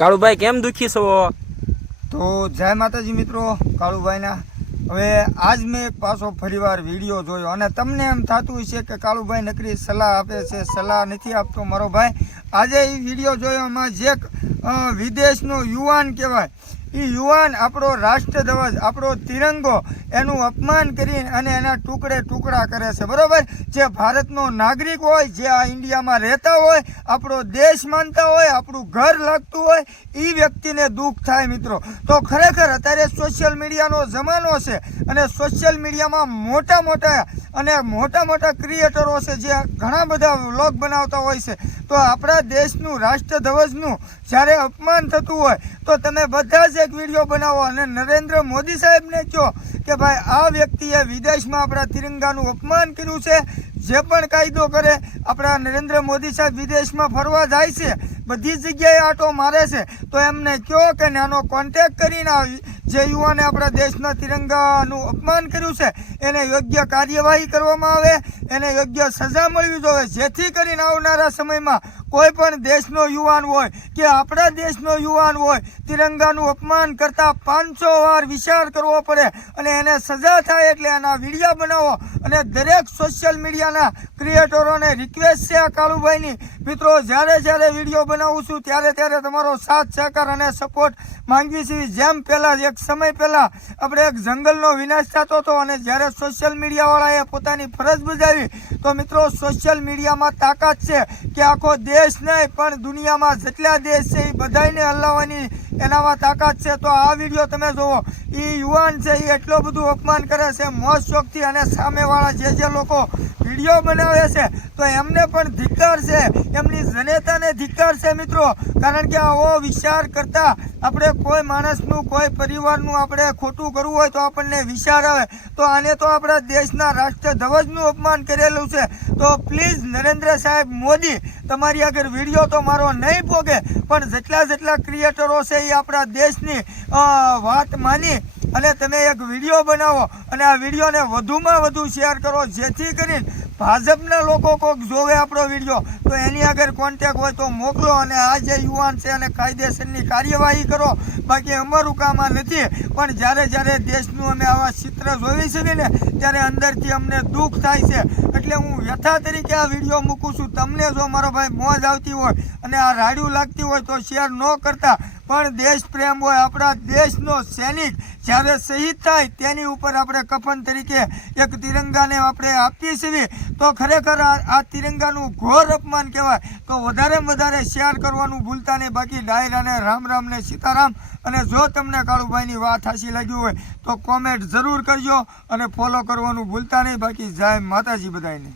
કાળુભાઈ કેમ દુખી છો? તો જય માતાજી મિત્રો, કાળુભાઈના હવે આજ મેં પાછો ફરીવાર વિડીયો જોયો અને તમને એમ થતું હશે કે કાળુભાઈ નકરી સલાહ આપે છે, સલાહ નથી આપતો મારો ભાઈ. આજે એ વિડીયો જોયો એમાં જે વિદેશનો યુવાન કહેવાય એ યુવાન આપણો રાષ્ટ્રધ્વજ, આપણો તિરંગો એનું અપમાન કરી અને એના ટુકડે ટુકડા કરે છે, બરોબર. જે ભારતનો નાગરિક હોય, જે આ ઇન્ડિયામાં રહેતા હોય, આપણો દેશ માનતા હોય, આપણું ઘર લાગતું હોય, એ વ્યક્તિને દુઃખ થાય મિત્રો. તો ખરેખર અત્યારે સોશિયલ મીડિયાનો જમાનો છે અને સોશિયલ મીડિયામાં મોટા મોટા ક્રિએટરો છે જે ઘણા બધા વ્લોગ બનાવતા હોય છે. તો આપણા દેશનું રાષ્ટ્રધ્વજનું જ્યારે અપમાન થતું હોય તો તમે બધા જ એક વિડીયો બનાવો અને નરેન્દ્ર મોદી સાહેબને કહો કે ભાઈ આ વ્યક્તિએ વિદેશમાં આપણા તિરંગાનું અપમાન કર્યું છે. જે પણ કાયદો કરે, આપણા નરેન્દ્ર મોદી સાહેબ વિદેશમાં ફરવા જાય છે, બધી જગ્યાએ આંટો મારે છે, તો એમને કહો કે નાનો કોન્ટેક્ટ કરીને જે યુવાને આપણા દેશના તિરંગાનું અપમાન કર્યું છે એને યોગ્ય કાર્યવાહી કરવામાં આવે, એને યોગ્ય સજા મળવી જોઈએ, જેથી કરીને આવનારા સમયમાં કોઈ પણ દેશનો યુવાન હોય કે આપણા દેશનો યુવાન હોય, તિરંગાનું અપમાન કરતા 500 વાર વિચાર કરવો પડે અને એને સજા થાય. એટલે એના વિડીયો બનાવો અને દરેક સોશિયલ મીડિયાના ક્રિએટરોને રિક્વેસ્ટ છે આ કાળુભાઈની, મિત્રો જ્યારે વિડીયો બનાવું છું ત્યારે તમારો સાથ સહકાર અને સપોર્ટ માંગવી છે. જેમ પહેલાં એક સમય પહેલાં આપણે એક જંગલનો વિનાશ થતો હતો અને જ્યારે સોશિયલ મીડિયાવાળાએ પોતાની ફરજ બજાવી તો મિત્રો સોશિયલ મીડિયામાં તાકાત છે કે આખો દેશ નહીં પણ દુનિયામાં જેટલા દેશ છે એ બધાને હલાવવાની એનામાં તાકાત છે. તો આ વિડીયો તમે જુઓ, એ યુવાન છે એ એટલું બધું અપમાન કરે છે મોજ શોખથી અને સામેવાળા જે લોકો વિડીયો બનાવે છે તો એમને પણ ધિક્કાર છે, એમની જનતાને ધિક્કાર છે મિત્રો. કારણ કે આવો વિચાર કરતા આપણે કોઈ માણસનું, કોઈ પરિવારનું આપણે ખોટું કરવું હોય તો આપણને વિચાર આવે. તો આને તો આપણા દેશના રાષ્ટ્રધ્વજનું અપમાન કરેલું છે. તો પ્લીઝ નરેન્દ્ર સાહેબ મોદી, તમારી આગળ વિડીયો તો મારો નહીં પોગે પણ જેટલા ક્રિએટરો છે એ આપણા દેશની વાત માની અને તમે એક વિડીયો બનાવો અને આ વિડીયોને વધુમાં વધુ શેર કરો, જેથી કરીને ભાજપના લોકો કોઈક જોવે આપણો વિડીયો તો એની આગળ કોન્ટેક્ટ હોય તો મોકલો અને આ જે યુવાન છે એને કાયદેસરની કાર્યવાહી કરો. બાકી અમારું કામ આ નથી, પણ જ્યારે દેશનું અમે આવા ચિત્ર જોઈ શકીએ ને ત્યારે અંદરથી અમને દુઃખ થાય છે. એટલે હું વ્યથા તરીકે આ વિડીયો મૂકું છું. તમને જો મારો ભાઈ મોજ આવતી હોય અને આ રાડ્યું લાગતી હોય તો શેર ન કરતા, પણ દેશ પ્રેમ હોય, આપણા દેશનો સૈનિક જ્યારે શહીદ થાય તેની ઉપર આપણે કફન તરીકે એક તિરંગાને આપણે આપીએ છીએ તો ખરેખર આ તિરંગાનું ઘોર અપમાન કહેવાય. તો વધારે શેર કરવાનું ભૂલતા નહીં. બાકી ડાયરાને રામ ને સીતારામ. અને જો તમને કાળુભાઈની વાત હાસી લાગી હોય તો કોમેન્ટ જરૂર કરજો અને ફોલો કરવાનું ભૂલતા નહીં. બાકી જય માતાજી બધાને.